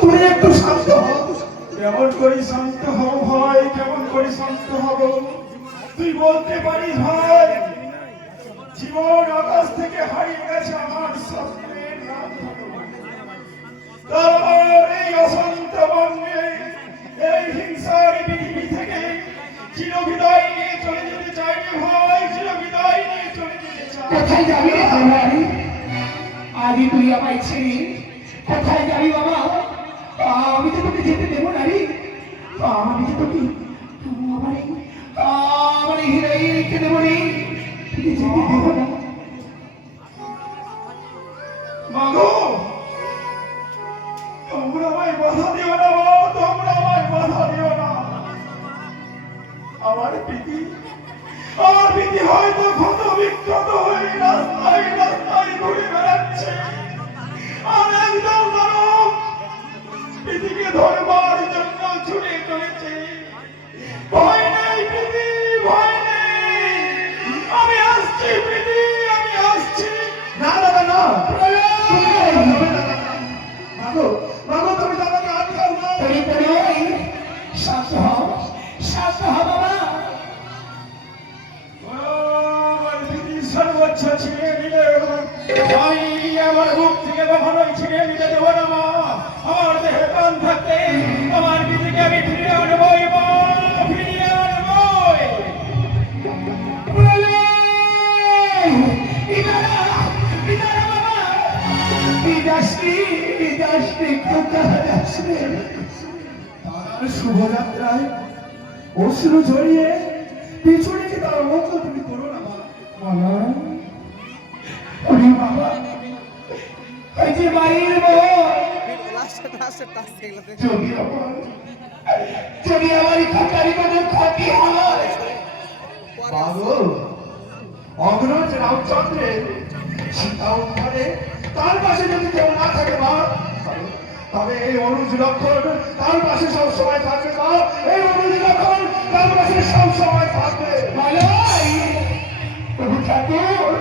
তুমি একটু শান্ত হও। কেমন করে শান্ত হব ভাই, কেমন করে শান্ত হব? তুই বলতে পারিস ভাই, জীবন আকাশ থেকে হারিয়ে গেছে আমার স্বপ্নের রাতগুলো। তারপর এই অশান্ত বঙ্গে, এই হিংসার পৃথিবী থেকে চিরবিদায় নিয়ে চলে যেতে চাই রে ভাই, চিরবিদায় নিয়ে চলে যেতে চাই। কোথায় যাবি রে ভাই? আদি তুই আমায় ছেড়ে কোথায় যাবি বাবা? আমি তো তোকে যেতে দেবো না রে। আমি তো তোকে আমার হীরাই রেখে দেবো রে, যেতে দেবো না। মাগো, তোমরা আমায় বাধা দিও না মা, তোমরা আমায় বাধা দিও না। আমার প্রীতি হয়তো ক্ষত বিক্ষত হয়ে রাস্তায় রাস্তায় ঘুরে বেড়াচ্ছে। আর একদম নরম প্রীতিকে ধরবার জন্য ছুটে চলেছে। ভয় নেই প্রীতি, ভয় নেই, আমি আসছি প্রীতি, আমি আসছি। না দাদা না, মাগো মাগো, তুমি দাদাকে আটকাও না। শান্ত হও, শান্ত হও বাবা। সর্বোচ্চ ছিঁড়ে নিলে আমি আমার মুখ থেকে কখনোই ছিঁড়ে নিতে দেবো না মা। আমার দেহে প্রাণ থাকতে আমার দিদিকে আমি ফিরিয়ে আনবই মা, ফিরিয়ে আনবই। শুভযাত্রায় অশ্রু ঝরিয়ে পিছু রেখে তার মতো তুমি করো না মা। বাবা, ওই যে বাড়ির বউ যদি আমার খাতারি কোনো ক্ষতি হয়, অগ্রজ রামচন্দ্রের সীতা উদ্ধারে তার পাশে যদি কেউ না থাকে মা, তবে এই অনুজ লক্ষণ তার পাশে সব সময় থাকবে মা। এই অনুজ লক্ষণ তার পাশে সব সময় থাকবে। প্রভু ঠাকুর